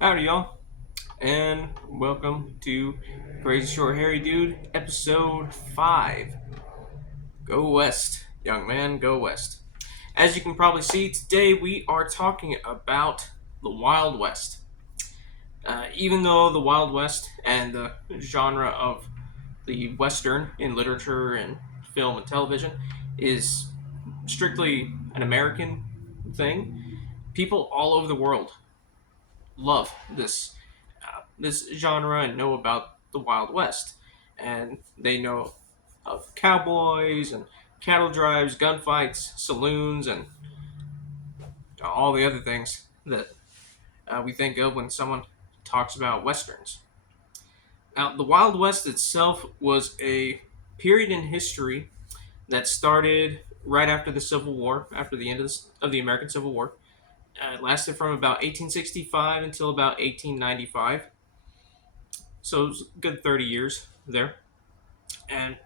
Howdy, y'all, and welcome to Crazy Short Hairy Dude, episode 5. Go West, young man, go West. As you can probably see, today we are talking about the Wild West. Even though the Wild West and the genre of the Western in literature and film and television is strictly an American thing, people all over the world love this genre and know about the Wild West, and they know of cowboys and cattle drives, gunfights, saloons, and all the other things that we think of when someone talks about westerns. Now, the Wild West itself was a period in history that started right after the Civil War, after the end of the American Civil War. It lasted from about 1865 until about 1895, so it was a good 30 years there. And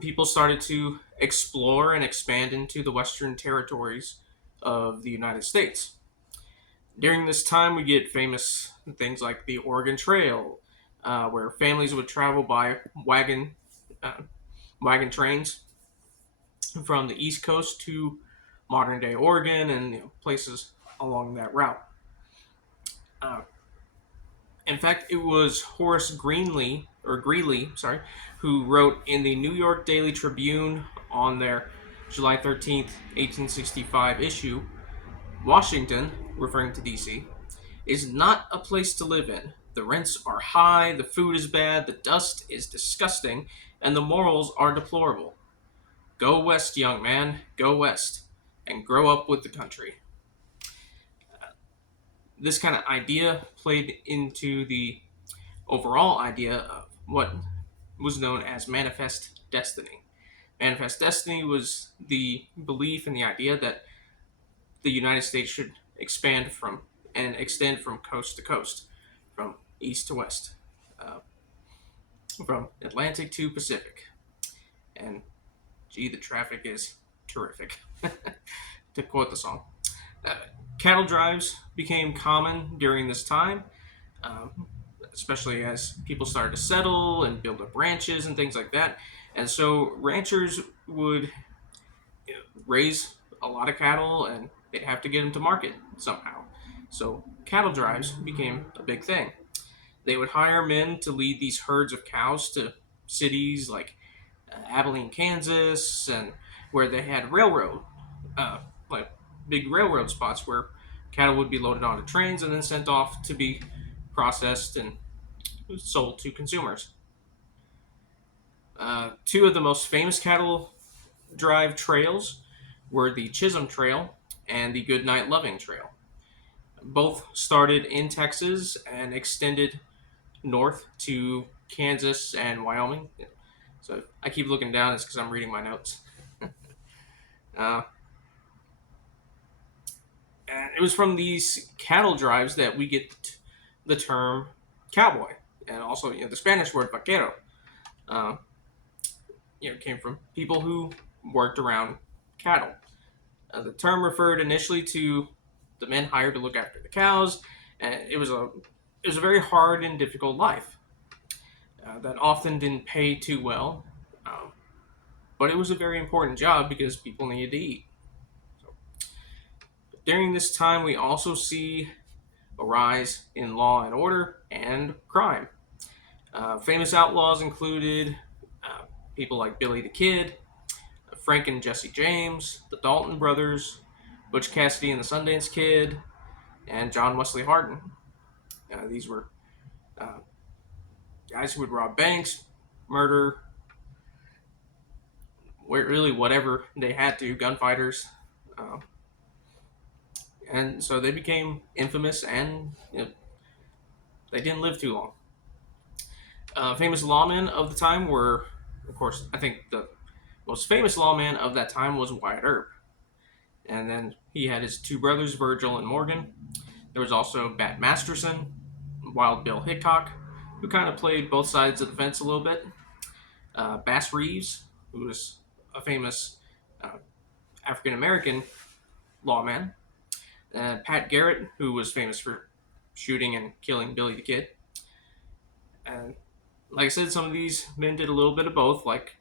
people started to explore and expand into the western territories of the United States. During this time, we get famous things like the Oregon Trail, where families would travel by uh, wagon trains from the East Coast to modern day Oregon and places along that route. Uh, in fact, it was Horace Greeley, sorry, who wrote in the New York Daily Tribune on their July 13th, 1865 issue, Washington, referring to DC, is not a place to live in. The rents are high, the food is bad, the dust is disgusting, and the morals are deplorable. Go west, young man, go west, and grow up with the country. This kind of idea played into the overall idea of what was known as manifest destiny. Manifest destiny was the belief and the idea that the United States should expand from and extend from coast to coast, from east to west, uh, from Atlantic to Pacific. And gee, the traffic is terrific, to quote the song. Uh, Cattle drives became common during this time, um, especially as people started to settle and build up ranches and things like that. And so ranchers would raise a lot of cattle and they'd have to get them to market somehow. So cattle drives became a big thing. They would hire men to lead these herds of cows to cities like Abilene, Kansas, and where they had uh, like big railroad spots where cattle would be loaded onto trains and then sent off to be processed and sold to consumers. Two of the most famous cattle drive trails were the Chisholm Trail and the Goodnight Loving Trail. Both started in Texas and extended north to Kansas and Wyoming. So I keep looking down, it's because I'm reading my notes. Uh, and it was from these cattle drives that we get the term cowboy, and also the Spanish word vaquero. Uh, came from people who worked around cattle. The term referred initially to the men hired to look after the cows, and it was a very hard and difficult life that often didn't pay too well, um, but it was a very important job because people needed to eat. So, during this time, we also see a rise in law and order and crime. Famous outlaws included uh, people like Billy the Kid, Frank and Jesse James, the Dalton brothers, Butch Cassidy and the Sundance Kid, and John Wesley Hardin. These were uh, guys who would rob banks, murder, really whatever they had to, gunfighters. Uh, and so they became infamous and they didn't live too long. Famous lawmen of the time were, of course, I think the most famous lawman of that time was Wyatt Earp. And then he had his two brothers, Virgil and Morgan. There was also Bat Masterson, Wild Bill Hickok, who kind of played both sides of the fence a little bit. Bass Reeves, who was a famous uh, African American lawman. Pat Garrett, who was famous for shooting and killing Billy the Kid. And like I said, some of these men did a little bit of both, like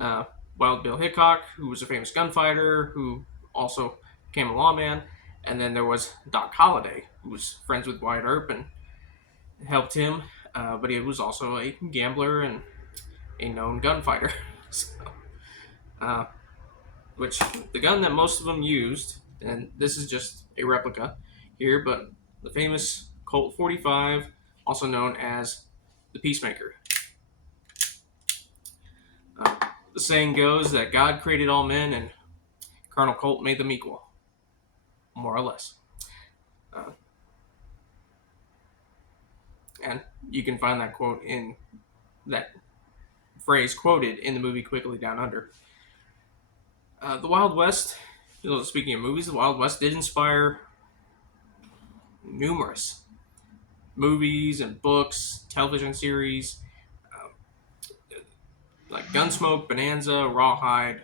uh, Wild Bill Hickok, who was a famous gunfighter, who also became a lawman. And then there was Doc Holliday, who was friends with Wyatt Earp and helped him, but he was also a gambler and a known gunfighter. So, uh, which the gun that most of them used, and this is just a replica here, but the famous Colt 45, also known as the Peacemaker. Uh, the saying goes that God created all men and Colonel Colt made them equal, more or less. Uh, and you can find that quote in that phrase quoted in the movie Quickly Down Under. The Wild West, speaking of movies, the Wild West did inspire numerous movies and books, television series, um, like Gunsmoke, Bonanza, Rawhide.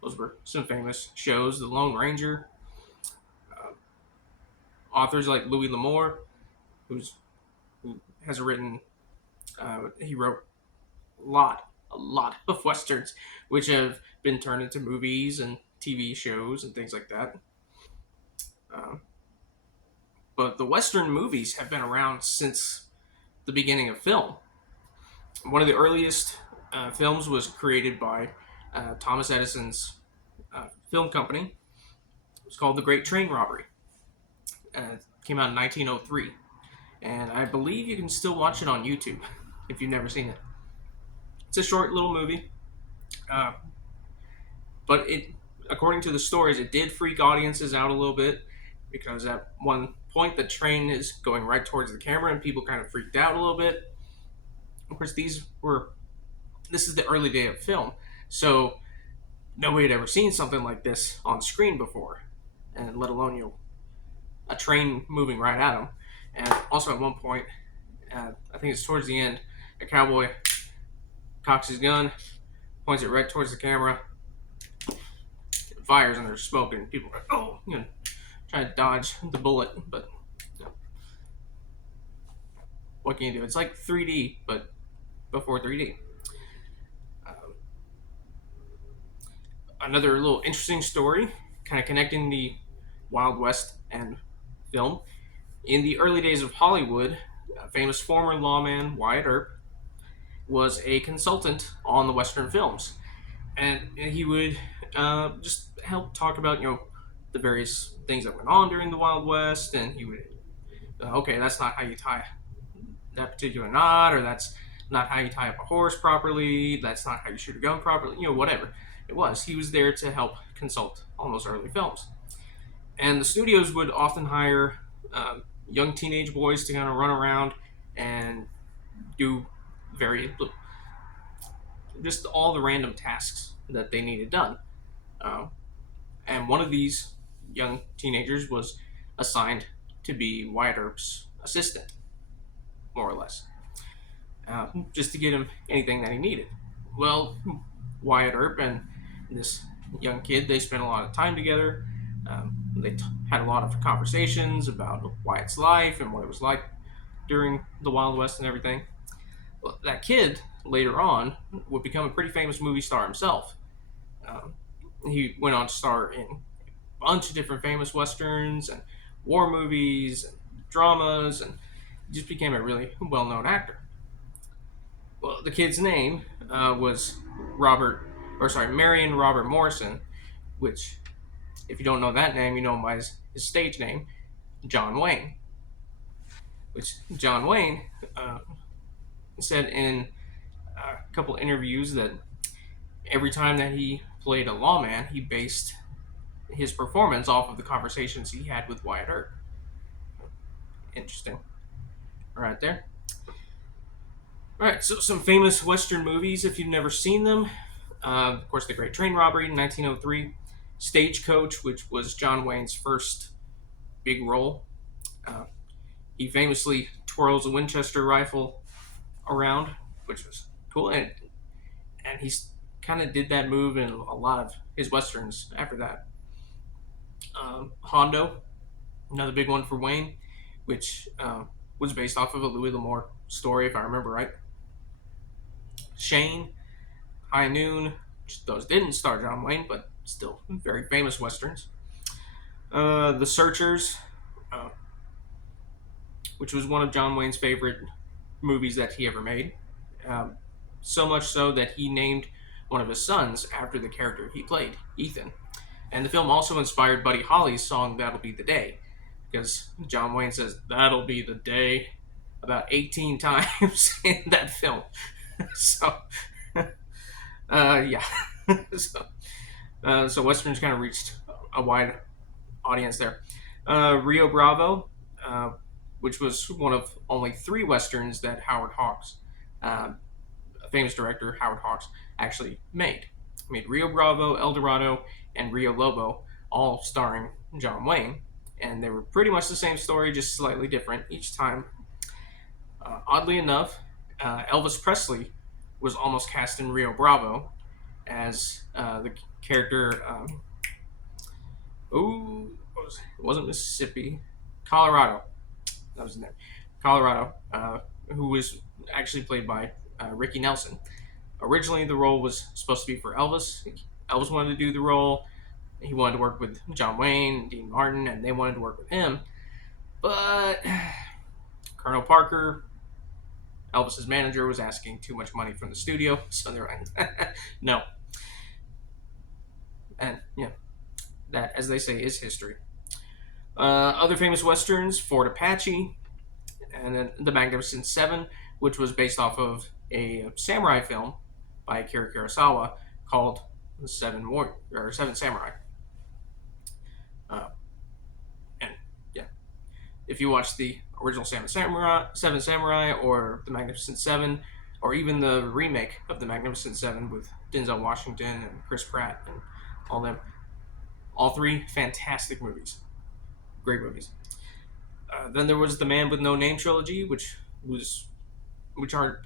Those were some famous shows. The Lone Ranger. Uh, Authors like Louis L'Amour, who has written, he wrote a lot of westerns, which have been turned into movies and TV shows and things like that. Um, but the western movies have been around since the beginning of film. One of the earliest films was created by Thomas Edison's film company. It was called The Great Train Robbery. It came out in 1903. And I believe you can still watch it on YouTube if you've never seen it. It's a short little movie. Uh, but it, according to the stories, it did freak audiences out a little bit because at one point the train is going right towards the camera and people kind of freaked out a little bit. Of course, this is the early day of film, so nobody had ever seen something like this on screen before, and let alone a train moving right at them. And also at one point, I think it's towards the end, a cowboy cocks his gun, points it right towards the camera, fires, and there's smoke, and people are like, oh, trying to dodge the bullet, but what can you do? It's like 3D, but before 3D. Another little interesting story, kind of connecting the Wild West and film. In the early days of Hollywood, a famous former lawman, Wyatt Earp, was a consultant on the Western films. And he would just help talk about, the various things that went on during the Wild West. And he would, okay, that's not how you tie that particular knot, or that's not how you tie up a horse properly, that's not how you shoot a gun properly, whatever it was. He was there to help consult on those early films. And the studios would often hire young teenage boys to kind of run around and do just all the random tasks that they needed done. And one of these young teenagers was assigned to be Wyatt Earp's assistant, more or less, just to get him anything that he needed. Well, Wyatt Earp and this young kid, they spent a lot of time together. They had a lot of conversations about Wyatt's life and what it was like during the Wild West and everything. Well, that kid, later on, would become a pretty famous movie star himself. He went on to star in a bunch of different famous westerns and war movies and dramas, and just became a really well-known actor. Well, the kid's name was Marion Robert Morrison, which, if you don't know that name, you know him by his stage name, John Wayne. Which John Wayne said in a couple interviews that every time that he played a lawman, he based his performance off of the conversations he had with Wyatt Earp. Interesting. Right there. Alright, so some famous Western movies, if you've never seen them. Of course, The Great Train Robbery in 1903. Stagecoach, which was John Wayne's first big role. He famously twirls a Winchester rifle around, which was cool. And he's kind of did that move in a lot of his Westerns after that. Hondo, another big one for Wayne, which was based off of a Louis L'Amour story, if I remember right. Shane, High Noon, those didn't star John Wayne, but still very famous westerns. The Searchers, uh, which was one of John Wayne's favorite movies that he ever made. Um, so much so that he named one of his sons after the character he played, Ethan. And the film also inspired Buddy Holly's song "That'll Be the Day," because John Wayne says "That'll be the day" about 18 times in that film. So, yeah. So westerns kind of reached a wide audience there. Rio Bravo, which was one of only 3 westerns that Howard Hawks, a famous director, Howard Hawks, actually made. He made Rio Bravo, El Dorado, and Rio Lobo, all starring John Wayne, and they were pretty much the same story, just slightly different each time. Oddly enough, Elvis Presley was almost cast in Rio Bravo as the character. It wasn't Mississippi, Colorado. That was his name, Colorado, who was actually played by Ricky Nelson. Originally, the role was supposed to be for Elvis. Elvis wanted to do the role. He wanted to work with John Wayne and Dean Martin, and they wanted to work with him. But Colonel Parker, Elvis's manager, was asking too much money from the studio, so they're like, no. And yeah, that, as they say, is history. Other famous westerns: Fort Apache, and then The Magnificent Seven, which was based off of a samurai film by Akira Kurosawa called Seven Samurai. And yeah, if you watch the original Seven Samurai, or The Magnificent Seven, or even the remake of The Magnificent Seven with Denzel Washington and Chris Pratt and all them, all 3 fantastic movies, great movies. Then there was the Man with No Name trilogy, which are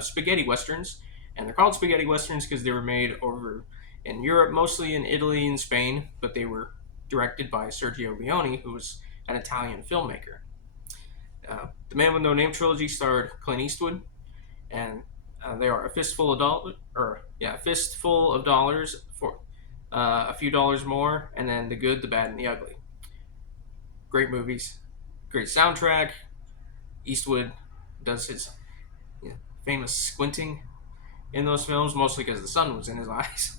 spaghetti westerns, and they're called spaghetti westerns because they were made over in Europe, mostly in Italy and Spain, but they were directed by Sergio Leone, who was an Italian filmmaker. The Man with No Name trilogy starred Clint Eastwood, and they are a fistful of dollars for a few dollars more, and then The Good, the Bad, and the Ugly. Great movies, great soundtrack. Eastwood does his famous squinting in those films, mostly because the sun was in his eyes.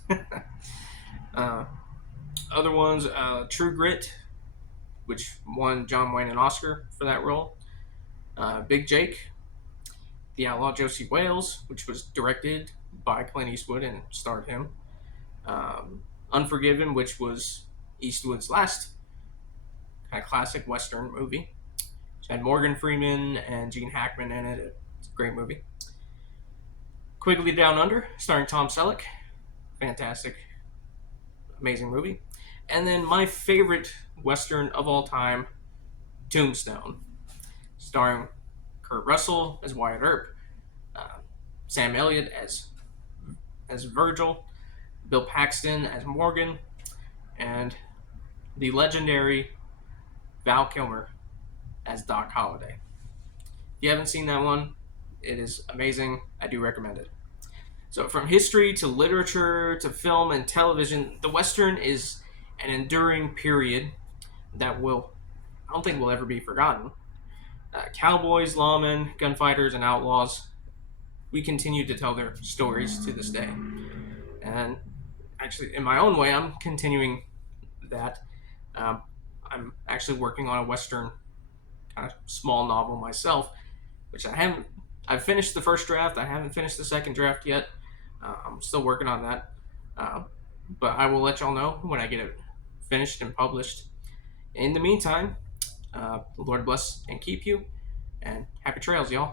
Other ones, True Grit, which won John Wayne an Oscar for that role. Big Jake, The Outlaw Josie Wales, which was directed by Clint Eastwood and starred him. Unforgiven, which was Eastwood's last kind of classic Western movie. It had Morgan Freeman and Gene Hackman in it. It's a great movie. Quigley Down Under, starring Tom Selleck. Fantastic, amazing movie. And then my favorite Western of all time, Tombstone, starring Kurt Russell as Wyatt Earp, Sam Elliott as Virgil, Bill Paxton as Morgan, and the legendary Val Kilmer as Doc Holliday. If you haven't seen that one, it is amazing. I do recommend it. So, from history to literature to film and television, the Western is an enduring period that I don't think will ever be forgotten. Cowboys, lawmen, gunfighters, and outlaws, we continue to tell their stories to this day. And actually, in my own way, I'm continuing that. I'm actually working on a Western kind of small novel myself, which I've finished the first draft. I haven't finished the second draft yet. I'm still working on that. But I will let y'all know when I get it finished and published. In the meantime, the Lord bless and keep you, and happy trails, y'all.